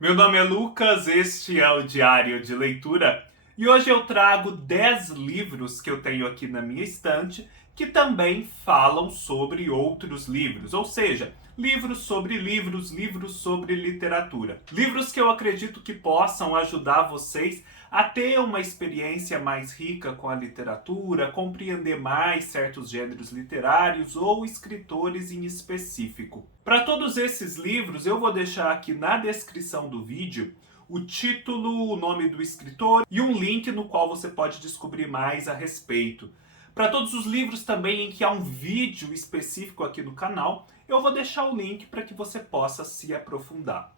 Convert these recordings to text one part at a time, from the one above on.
Meu nome é Lucas, este é o Diário de Leitura e hoje eu trago 10 livros que eu tenho aqui na minha estante que também falam sobre outros livros, ou seja, livros sobre livros, livros sobre literatura. Livros que eu acredito que possam ajudar vocês a ter uma experiência mais rica com a literatura, compreender mais certos gêneros literários ou escritores em específico. Para todos esses livros, eu vou deixar aqui na descrição do vídeo o título, o nome do escritor e um link no qual você pode descobrir mais a respeito. Para todos os livros também em que há um vídeo específico aqui no canal, eu vou deixar o link para que você possa se aprofundar.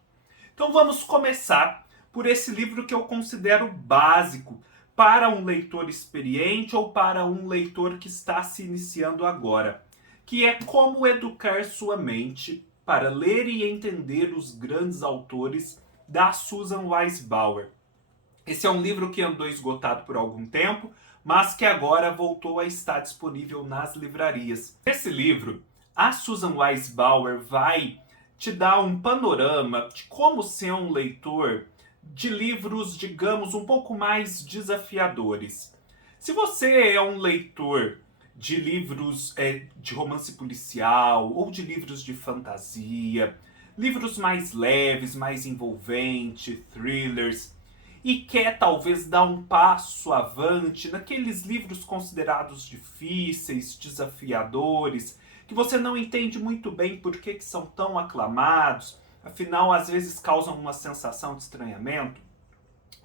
Então vamos começar por esse livro que eu considero básico para um leitor experiente ou para um leitor que está se iniciando agora, que é Como Educar Sua Mente para Ler e Entender os Grandes Autores, da Susan Weisbauer. Esse é um livro que andou esgotado por algum tempo, mas que agora voltou a estar disponível nas livrarias. Nesse livro, a Susan Weisbauer vai te dar um panorama de como ser um leitor de livros, digamos, um pouco mais desafiadores. Se você é um leitor de livros de romance policial ou de livros de fantasia, livros mais leves, mais envolventes, thrillers, e quer talvez dar um passo avante naqueles livros considerados difíceis, desafiadores, que você não entende muito bem por que são tão aclamados, afinal às vezes causam uma sensação de estranhamento,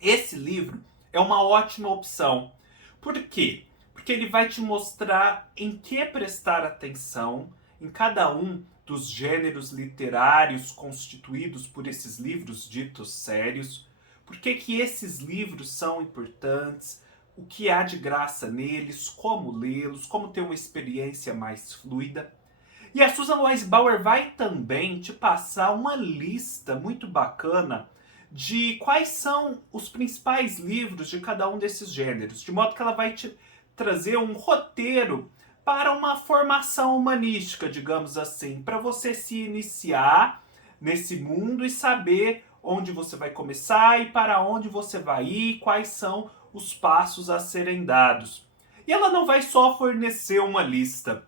esse livro é uma ótima opção. Por quê? Porque ele vai te mostrar em que prestar atenção em cada um dos gêneros literários constituídos por esses livros ditos sérios, por que esses livros são importantes, o que há de graça neles, como lê-los, como ter uma experiência mais fluida. E a Susan Weisbauer vai também te passar uma lista muito bacana de quais são os principais livros de cada um desses gêneros, de modo que ela vai te trazer um roteiro para uma formação humanística, digamos assim, para você se iniciar nesse mundo e saber onde você vai começar e para onde você vai ir, quais são os passos a serem dados. E ela não vai só fornecer uma lista,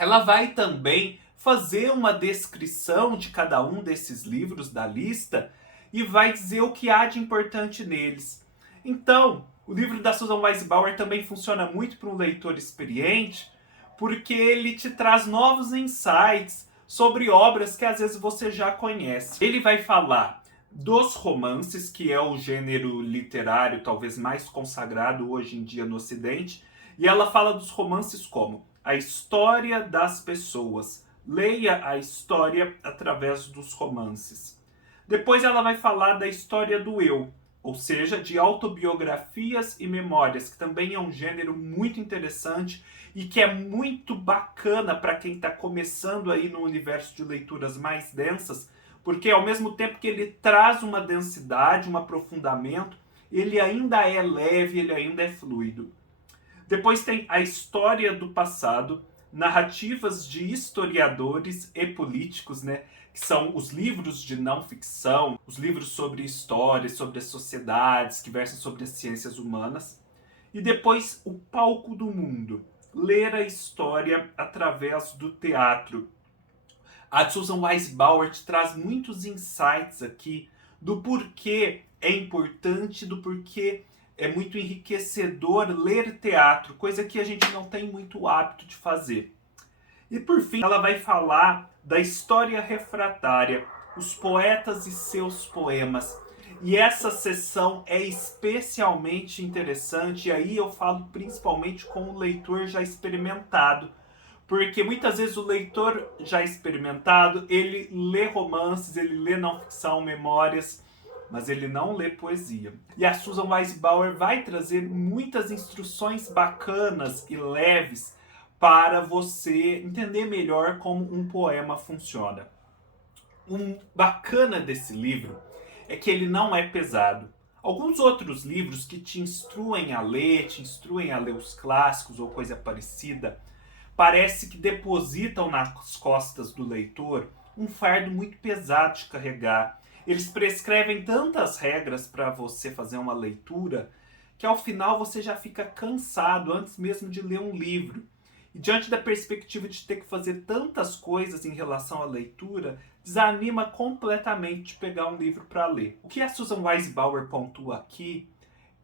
ela vai também fazer uma descrição de cada um desses livros da lista e vai dizer o que há de importante neles. Então, o livro da Susan Weisbauer também funciona muito para um leitor experiente, porque ele te traz novos insights sobre obras que às vezes você já conhece. Ele vai falar dos romances, que é o gênero literário talvez mais consagrado hoje em dia no Ocidente, e ela fala dos romances como a história das pessoas. Leia a história através dos romances. Depois ela vai falar da história do eu, ou seja, de autobiografias e memórias, que também é um gênero muito interessante e que é muito bacana para quem está começando aí no universo de leituras mais densas, porque ao mesmo tempo que ele traz uma densidade, um aprofundamento, ele ainda é leve, ele ainda é fluido. Depois tem a história do passado, narrativas de historiadores e políticos, né? Que são os livros de não ficção, os livros sobre história, sobre as sociedades, que versam sobre as ciências humanas. E depois o palco do mundo, ler a história através do teatro. A Susan Weisbauer te traz muitos insights aqui do porquê é importante, do porquê é muito enriquecedor ler teatro, coisa que a gente não tem muito hábito de fazer. E por fim, ela vai falar da história refratária, os poetas e seus poemas. E essa sessão é especialmente interessante, e aí eu falo principalmente com o leitor já experimentado, porque muitas vezes o leitor já experimentado, ele lê romances, ele lê não ficção, memórias, mas ele não lê poesia. E a Susan Weisbauer vai trazer muitas instruções bacanas e leves para você entender melhor como um poema funciona. O bacana desse livro é que ele não é pesado. Alguns outros livros que te instruem a ler, os clássicos ou coisa parecida, parece que depositam nas costas do leitor um fardo muito pesado de carregar. Eles prescrevem tantas regras para você fazer uma leitura que ao final você já fica cansado antes mesmo de ler um livro. E diante da perspectiva de ter que fazer tantas coisas em relação à leitura, desanima completamente de pegar um livro para ler. O que a Susan Weisbauer pontua aqui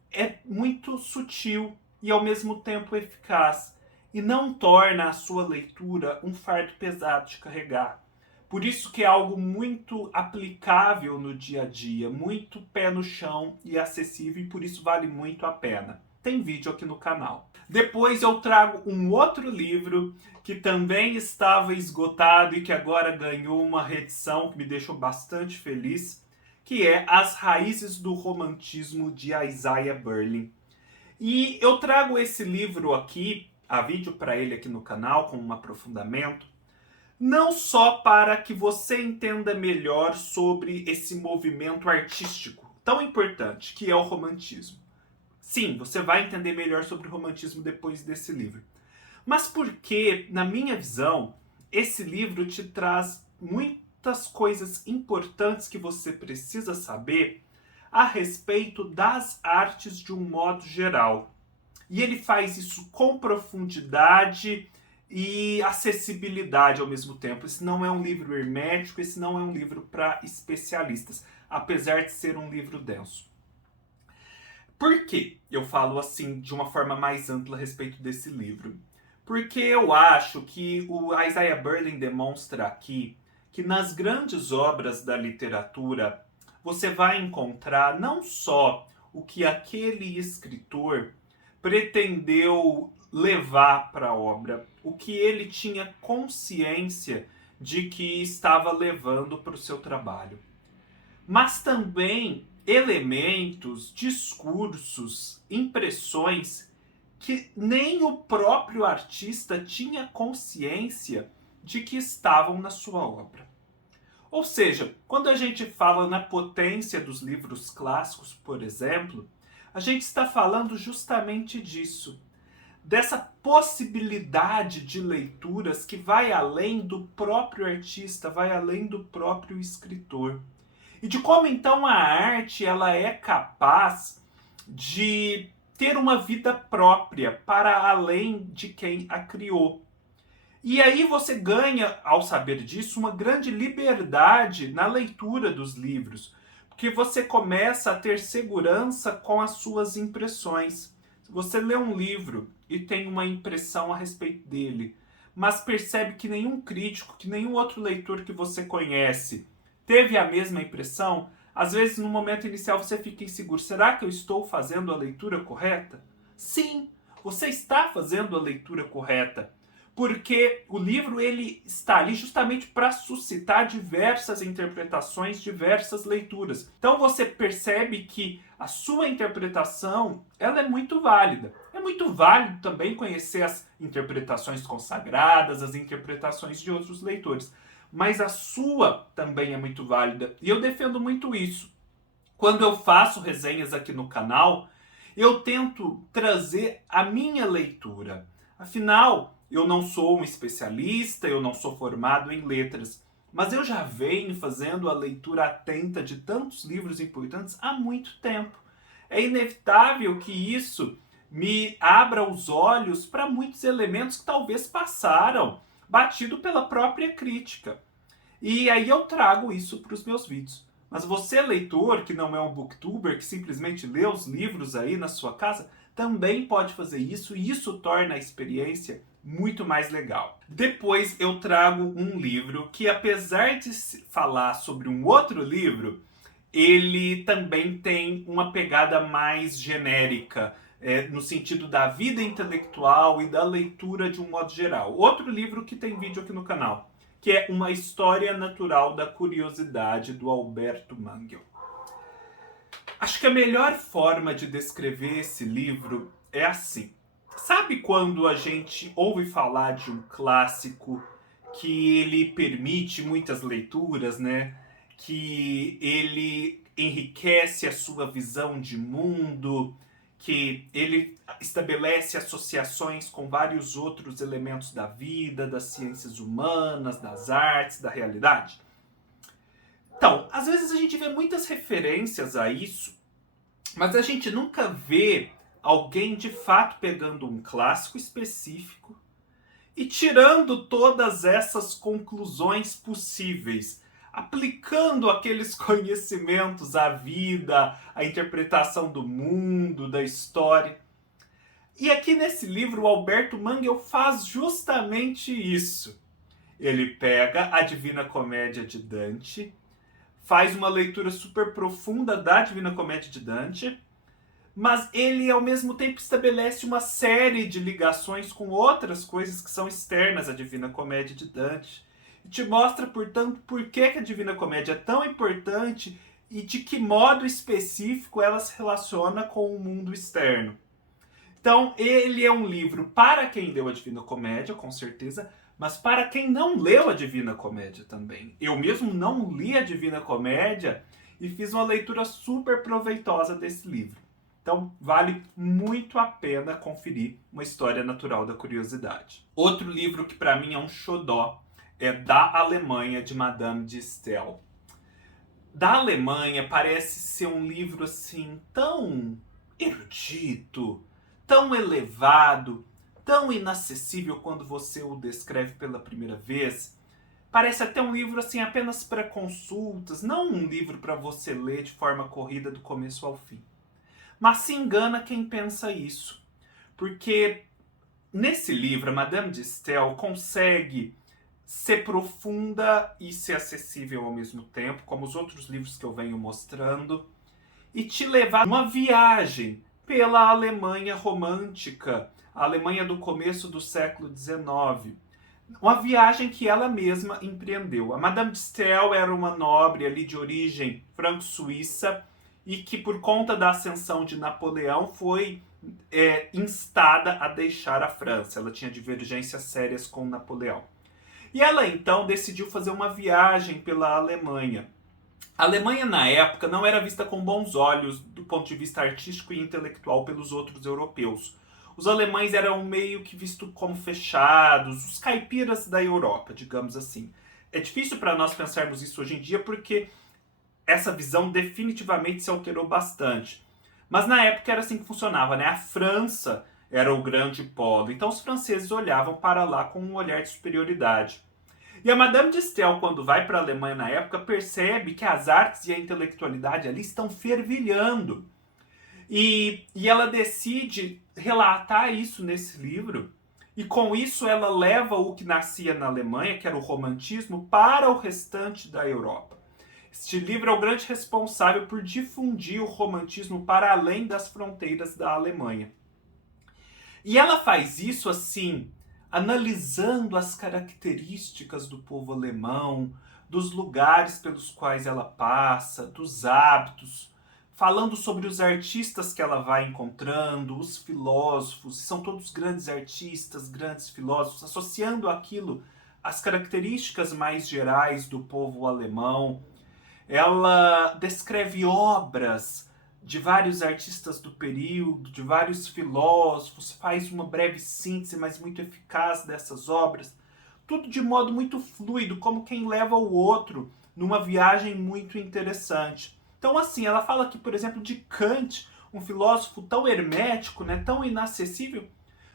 é muito sutil e ao mesmo tempo eficaz e não torna a sua leitura um fardo pesado de carregar. Por isso que é algo muito aplicável no dia a dia, muito pé no chão e acessível, e por isso vale muito a pena. Tem vídeo aqui no canal. Depois eu trago um outro livro que também estava esgotado e que agora ganhou uma reedição que me deixou bastante feliz, que é As Raízes do Romantismo, de Isaiah Berlin. E eu trago esse livro aqui, há vídeo para ele aqui no canal, com um aprofundamento, não só para que você entenda melhor sobre esse movimento artístico tão importante que é o romantismo. Sim, você vai entender melhor sobre o romantismo depois desse livro. Mas porque, na minha visão, esse livro te traz muitas coisas importantes que você precisa saber a respeito das artes de um modo geral. E ele faz isso com profundidade e acessibilidade ao mesmo tempo. Esse não é um livro hermético, esse não é um livro para especialistas, apesar de ser um livro denso. Por que eu falo assim de uma forma mais ampla a respeito desse livro? Porque eu acho que o Isaiah Berlin demonstra aqui que nas grandes obras da literatura você vai encontrar não só o que aquele escritor pretendeu levar para a obra, o que ele tinha consciência de que estava levando para o seu trabalho, mas também elementos, discursos, impressões que nem o próprio artista tinha consciência de que estavam na sua obra. Ou seja, quando a gente fala na potência dos livros clássicos, por exemplo, a gente está falando justamente disso, dessa possibilidade de leituras que vai além do próprio artista, vai além do próprio escritor. E de como então a arte ela é capaz de ter uma vida própria para além de quem a criou. E aí você ganha, ao saber disso, uma grande liberdade na leitura dos livros, porque você começa a ter segurança com as suas impressões. Se você lê um livro e tem uma impressão a respeito dele, mas percebe que nenhum crítico, que nenhum outro leitor que você conhece teve a mesma impressão, às vezes no momento inicial você fica inseguro. Será que eu estou fazendo a leitura correta? Sim, você está fazendo a leitura correta. Porque o livro ele está ali justamente para suscitar diversas interpretações, diversas leituras. Então você percebe que a sua interpretação ela é muito válida. É muito válido também conhecer as interpretações consagradas, as interpretações de outros leitores. Mas a sua também é muito válida. E eu defendo muito isso. Quando eu faço resenhas aqui no canal, eu tento trazer a minha leitura. Afinal, eu não sou um especialista, eu não sou formado em letras, mas eu já venho fazendo a leitura atenta de tantos livros importantes há muito tempo. É inevitável que isso me abra os olhos para muitos elementos que talvez passaram batido pela própria crítica. E aí eu trago isso para os meus vídeos. Mas você, leitor, que não é um booktuber, que simplesmente lê os livros aí na sua casa, também pode fazer isso e isso torna a experiência muito mais legal. Depois eu trago um livro que, apesar de falar sobre um outro livro, ele também tem uma pegada mais genérica, no sentido da vida intelectual e da leitura de um modo geral. Outro livro que tem vídeo aqui no canal, que é Uma História Natural da Curiosidade, do Alberto Mangel. Acho que a melhor forma de descrever esse livro é assim. Sabe quando a gente ouve falar de um clássico que ele permite muitas leituras, né? Que ele enriquece a sua visão de mundo, que ele estabelece associações com vários outros elementos da vida, das ciências humanas, das artes, da realidade? Então, às vezes a gente vê muitas referências a isso, mas a gente nunca vê alguém de fato pegando um clássico específico e tirando todas essas conclusões possíveis, aplicando aqueles conhecimentos à vida, à interpretação do mundo, da história. E aqui nesse livro, o Alberto Mangel faz justamente isso. Ele pega a Divina Comédia de Dante, faz uma leitura super profunda da Divina Comédia de Dante, mas ele ao mesmo tempo estabelece uma série de ligações com outras coisas que são externas à Divina Comédia de Dante. E te mostra, portanto, por que a Divina Comédia é tão importante e de que modo específico ela se relaciona com o mundo externo. Então, ele é um livro para quem leu a Divina Comédia, com certeza, mas para quem não leu a Divina Comédia também. Eu mesmo não li a Divina Comédia e fiz uma leitura super proveitosa desse livro. Então, vale muito a pena conferir Uma História Natural da Curiosidade. Outro livro que para mim é um xodó é Da Alemanha, de Madame de Staël. Da Alemanha parece ser um livro assim tão erudito, tão elevado, tão inacessível quando você o descreve pela primeira vez. Parece até um livro assim apenas para consultas, não um livro para você ler de forma corrida do começo ao fim. Mas se engana quem pensa isso, porque nesse livro a Madame de Staël consegue ser profunda e ser acessível ao mesmo tempo, como os outros livros que eu venho mostrando, e te levar numa viagem pela Alemanha romântica, a Alemanha do começo do século XIX. Uma viagem que ela mesma empreendeu. A Madame de Staël era uma nobre ali de origem franco-suíça e que, por conta da ascensão de Napoleão, foi instada a deixar a França. Ela tinha divergências sérias com Napoleão. E ela então decidiu fazer uma viagem pela Alemanha. A Alemanha, na época, não era vista com bons olhos do ponto de vista artístico e intelectual pelos outros europeus. Os alemães eram meio que vistos como fechados, os caipiras da Europa, digamos assim. É difícil para nós pensarmos isso hoje em dia porque essa visão definitivamente se alterou bastante. Mas na época era assim que funcionava, né? A França era o grande polo, então os franceses olhavam para lá com um olhar de superioridade. E a Madame de Staël, quando vai para a Alemanha na época, percebe que as artes e a intelectualidade ali estão fervilhando. E ela decide relatar isso nesse livro, e com isso ela leva o que nascia na Alemanha, que era o romantismo, para o restante da Europa. Este livro é o grande responsável por difundir o romantismo para além das fronteiras da Alemanha. E ela faz isso assim, analisando as características do povo alemão, dos lugares pelos quais ela passa, dos hábitos, falando sobre os artistas que ela vai encontrando, os filósofos, são todos grandes artistas, grandes filósofos, associando aquilo às características mais gerais do povo alemão. Ela descreve obras de vários artistas do período, de vários filósofos, faz uma breve síntese, mas muito eficaz dessas obras. Tudo de modo muito fluido, como quem leva o outro numa viagem muito interessante. Então, assim, ela fala aqui, por exemplo, de Kant, um filósofo tão hermético, né, tão inacessível,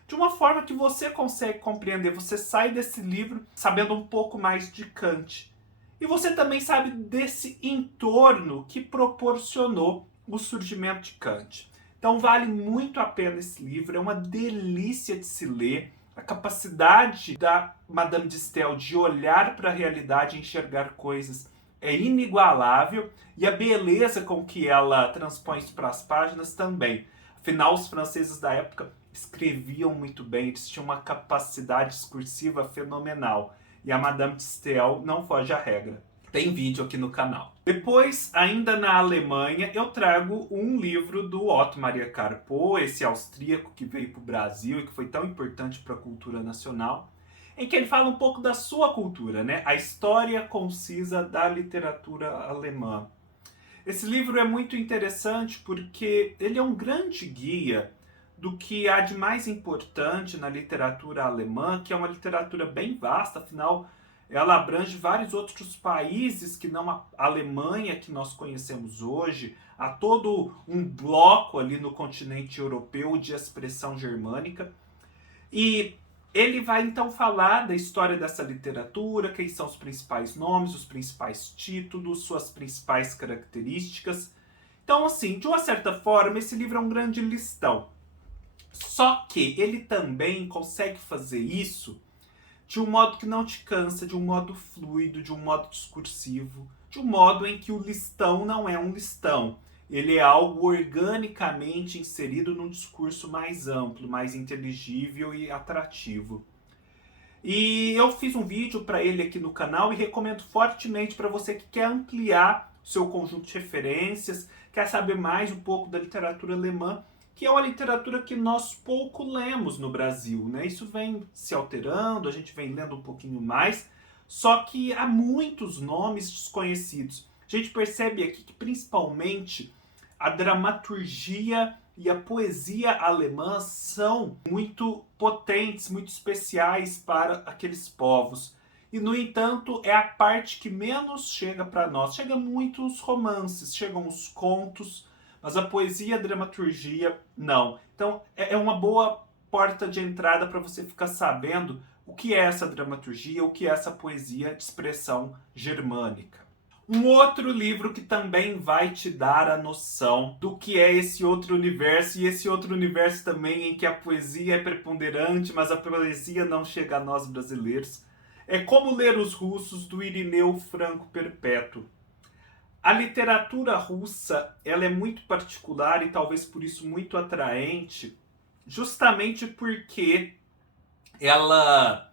de uma forma que você consegue compreender. Você sai desse livro sabendo um pouco mais de Kant. E você também sabe desse entorno que proporcionou o surgimento de Kant. Então vale muito a pena esse livro, é uma delícia de se ler. A capacidade da Madame de Staël de olhar para a realidade e enxergar coisas é inigualável, e a beleza com que ela transpõe isso para as páginas também. Afinal, os franceses da época escreviam muito bem, eles tinham uma capacidade discursiva fenomenal. E a Madame de Staël não foge à regra. Tem vídeo aqui no canal. Depois, ainda na Alemanha, eu trago um livro do Otto Maria Carpo, esse austríaco que veio para o Brasil e que foi tão importante para a cultura nacional, em que ele fala um pouco da sua cultura, né? A história concisa da literatura alemã. Esse livro é muito interessante porque ele é um grande guia do que há de mais importante na literatura alemã, que é uma literatura bem vasta, afinal, ela abrange vários outros países que não a Alemanha que nós conhecemos hoje, há todo um bloco ali no continente europeu de expressão germânica. E ele vai então falar da história dessa literatura, quem são os principais nomes, os principais títulos, suas principais características. Então, assim, de uma certa forma, esse livro é um grande listão. Só que ele também consegue fazer isso de um modo que não te cansa, de um modo fluido, de um modo discursivo, de um modo em que o listão não é um listão. Ele é algo organicamente inserido num discurso mais amplo, mais inteligível e atrativo. E eu fiz um vídeo para ele aqui no canal e recomendo fortemente para você que quer ampliar o seu conjunto de referências, quer saber mais um pouco da literatura alemã, que é uma literatura que nós pouco lemos no Brasil, né? Isso vem se alterando, a gente vem lendo um pouquinho mais, só que há muitos nomes desconhecidos. A gente percebe aqui que principalmente a dramaturgia e a poesia alemã são muito potentes, muito especiais para aqueles povos. E, no entanto, é a parte que menos chega para nós. Chegam muitos romances, chegam os contos, mas a poesia e a dramaturgia, não. Então, é uma boa porta de entrada para você ficar sabendo o que é essa dramaturgia, o que é essa poesia de expressão germânica. Um outro livro que também vai te dar a noção do que é esse outro universo, e esse outro universo também em que a poesia é preponderante, mas a poesia não chega a nós brasileiros, é Como Ler os Russos, do Irineu Franco Perpétuo. A literatura russa, ela é muito particular e talvez por isso muito atraente, justamente porque ela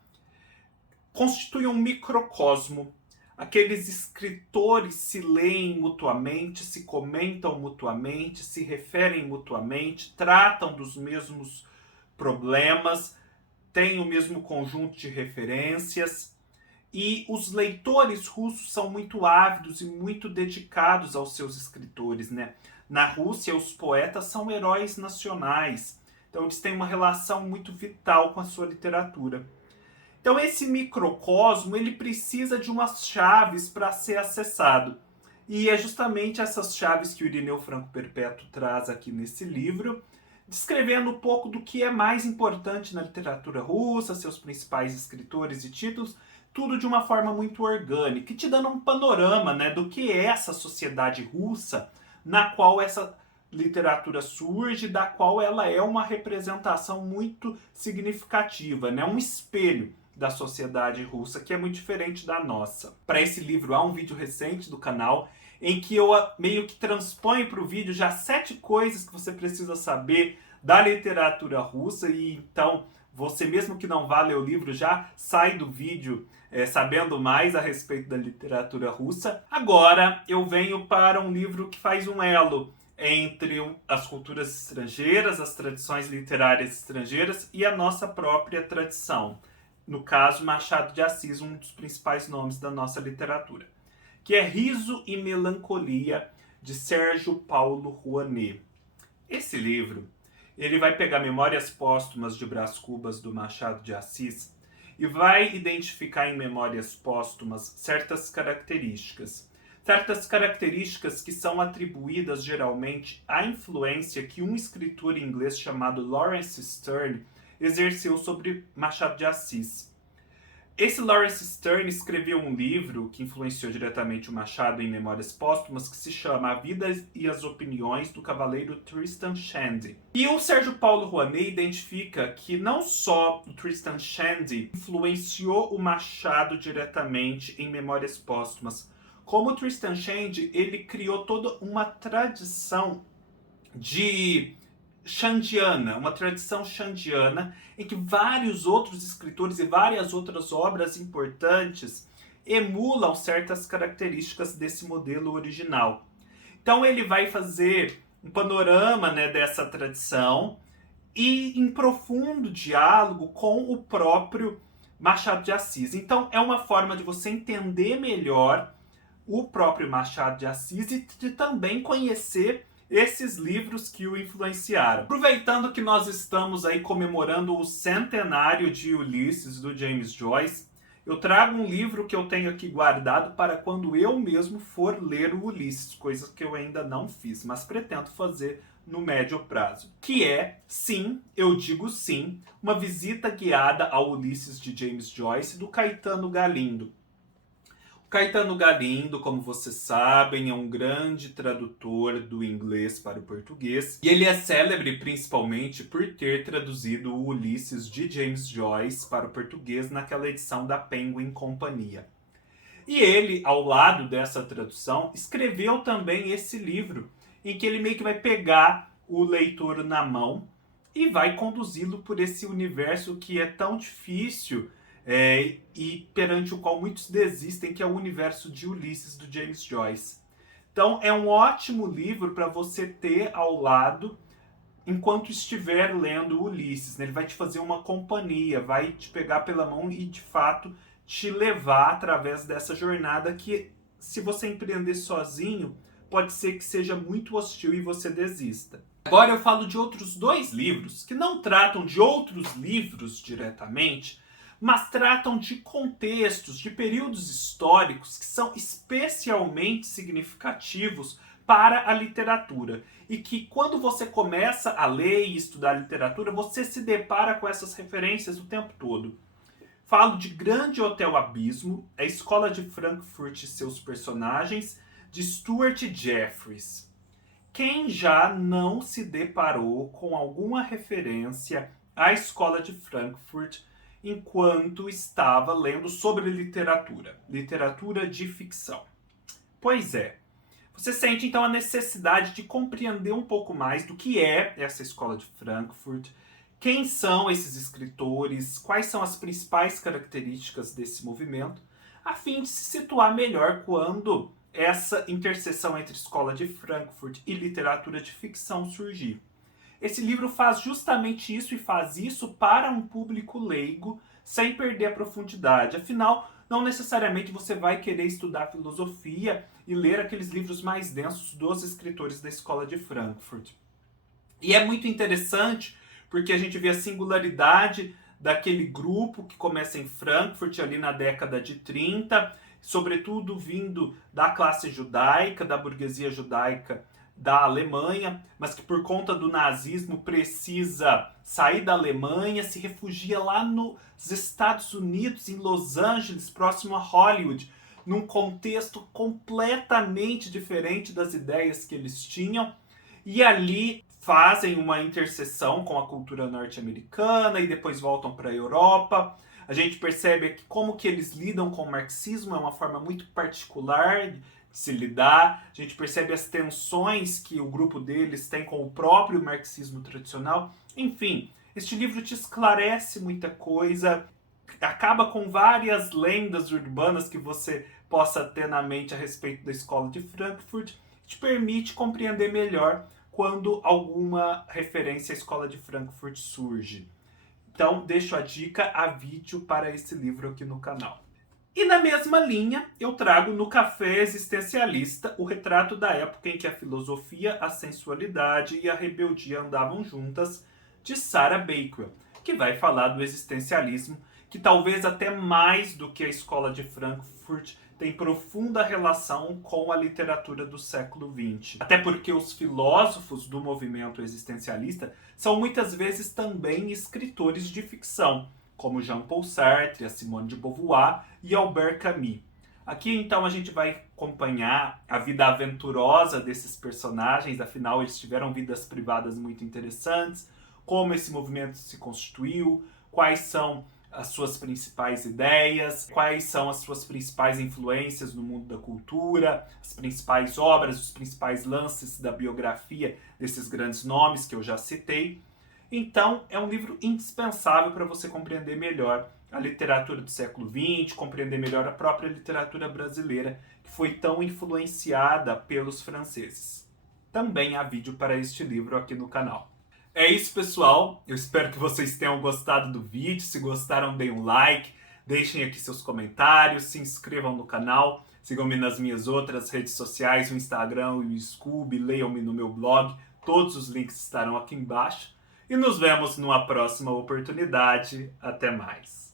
constitui um microcosmo. Aqueles escritores se leem mutuamente, se comentam mutuamente, se referem mutuamente, tratam dos mesmos problemas, têm o mesmo conjunto de referências. E os leitores russos são muito ávidos e muito dedicados aos seus escritores, né? Na Rússia, os poetas são heróis nacionais. Então, eles têm uma relação muito vital com a sua literatura. Então, esse microcosmo, ele precisa de umas chaves para ser acessado. E é justamente essas chaves que o Irineu Franco Perpétuo traz aqui nesse livro, descrevendo um pouco do que é mais importante na literatura russa, seus principais escritores e títulos, tudo de uma forma muito orgânica, e te dando um panorama, né, do que é essa sociedade russa na qual essa literatura surge, da qual ela é uma representação muito significativa, né, um espelho da sociedade russa, que é muito diferente da nossa. Para esse livro há um vídeo recente do canal em que eu meio que transponho para o vídeo já 7 coisas que você precisa saber da literatura russa, e então você mesmo que não vá ler o livro já sai do vídeo sabendo mais a respeito da literatura russa. Agora eu venho para um livro que faz um elo entre as culturas estrangeiras, as tradições literárias estrangeiras e a nossa própria tradição. No caso, Machado de Assis, um dos principais nomes da nossa literatura, que é Riso e Melancolia, de Sérgio Paulo Rouanet. Esse livro, ele vai pegar Memórias Póstumas de Brás Cubas, do Machado de Assis, e vai identificar em Memórias Póstumas certas características que são atribuídas geralmente à influência que um escritor inglês chamado Lawrence Sterne exerceu sobre Machado de Assis. Esse Lawrence Sterne escreveu um livro que influenciou diretamente o Machado em Memórias Póstumas, que se chama A Vida e as Opiniões do Cavaleiro Tristan Shandy. E o Sérgio Paulo Rouanet identifica que não só o Tristan Shandy influenciou o Machado diretamente em Memórias Póstumas, como o Tristan Shandy, ele criou toda uma tradição de xandiana, uma tradição xandiana, em que vários outros escritores e várias outras obras importantes emulam certas características desse modelo original. Então ele vai fazer um panorama, né, dessa tradição e em profundo diálogo com o próprio Machado de Assis. Então é uma forma de você entender melhor o próprio Machado de Assis e de também conhecer esses livros que o influenciaram. Aproveitando que nós estamos aí comemorando o centenário de Ulisses, do James Joyce, Eu trago um livro que eu tenho aqui guardado para quando eu mesmo for ler o Ulisses, coisa que eu ainda não fiz, mas pretendo fazer no médio prazo. Que é, sim, eu digo sim, uma visita guiada ao Ulisses de James Joyce, do Caetano Galindo. Caetano Galindo, como vocês sabem, é um grande tradutor do inglês para o português. E ele é célebre principalmente por ter traduzido o Ulisses de James Joyce para o português naquela edição da Penguin Companhia. E ele, ao lado dessa tradução, escreveu também esse livro, em que ele meio que vai pegar o leitor na mão e vai conduzi-lo por esse universo que é tão difícil e perante o qual muitos desistem, que é o universo de Ulisses, do James Joyce. Então é um ótimo livro para você ter ao lado enquanto estiver lendo Ulisses, né? Ele vai te fazer uma companhia, vai te pegar pela mão e de fato te levar através dessa jornada que, se você empreender sozinho, pode ser que seja muito hostil e você desista. Agora eu falo de outros dois livros que não tratam de outros livros diretamente, mas tratam de contextos, de períodos históricos que são especialmente significativos para a literatura. E que quando você começa a ler e estudar literatura, você se depara com essas referências o tempo todo. Falo de Grande Hotel Abismo, A Escola de Frankfurt e seus personagens, de Stuart Jeffries. Quem já não se deparou com alguma referência à Escola de Frankfurt enquanto estava lendo sobre literatura de ficção? Pois é, você sente então a necessidade de compreender um pouco mais do que é essa Escola de Frankfurt, quem são esses escritores, quais são as principais características desse movimento, a fim de se situar melhor quando essa interseção entre Escola de Frankfurt e literatura de ficção surgir. Esse livro faz justamente isso, e faz isso para um público leigo, sem perder a profundidade. Afinal, não necessariamente você vai querer estudar filosofia e ler aqueles livros mais densos dos escritores da Escola de Frankfurt. E é muito interessante porque a gente vê a singularidade daquele grupo que começa em Frankfurt ali na década de 30, sobretudo vindo da classe judaica, da burguesia judaica da Alemanha, mas que por conta do nazismo precisa sair da Alemanha, se refugia lá nos Estados Unidos, em Los Angeles, próximo a Hollywood, num contexto completamente diferente das ideias que eles tinham, e ali fazem uma interseção com a cultura norte-americana e depois voltam para a Europa. A gente percebe que como que eles lidam com o marxismo é uma forma muito particular de se lidar. A gente percebe as tensões que o grupo deles tem com o próprio marxismo tradicional. Enfim, este livro te esclarece muita coisa, acaba com várias lendas urbanas que você possa ter na mente a respeito da Escola de Frankfurt, te permite compreender melhor quando alguma referência à Escola de Frankfurt surge. Então, deixo a dica a vídeo para esse livro aqui no canal. E na mesma linha, eu trago no Café Existencialista o retrato da época em que a filosofia, a sensualidade e a rebeldia andavam juntas, de Sarah Bakewell, que vai falar do existencialismo, que talvez até mais do que a Escola de Frankfurt tem profunda relação com a literatura do século XX. Até porque os filósofos do movimento existencialista são muitas vezes também escritores de ficção, como Jean-Paul Sartre, a Simone de Beauvoir e Albert Camus. Aqui então a gente vai acompanhar a vida aventurosa desses personagens, afinal eles tiveram vidas privadas muito interessantes, como esse movimento se constituiu, quais são as suas principais ideias, quais são as suas principais influências no mundo da cultura, as principais obras, os principais lances da biografia desses grandes nomes que eu já citei. Então, é um livro indispensável para você compreender melhor a literatura do século XX, compreender melhor a própria literatura brasileira, que foi tão influenciada pelos franceses. Também há vídeo para este livro aqui no canal. É isso, pessoal. Eu espero que vocês tenham gostado do vídeo. Se gostaram, deem um like, deixem aqui seus comentários, se inscrevam no canal, sigam-me nas minhas outras redes sociais, o Instagram e o Scoob, leiam-me no meu blog, todos os links estarão aqui embaixo. E nos vemos numa próxima oportunidade. Até mais.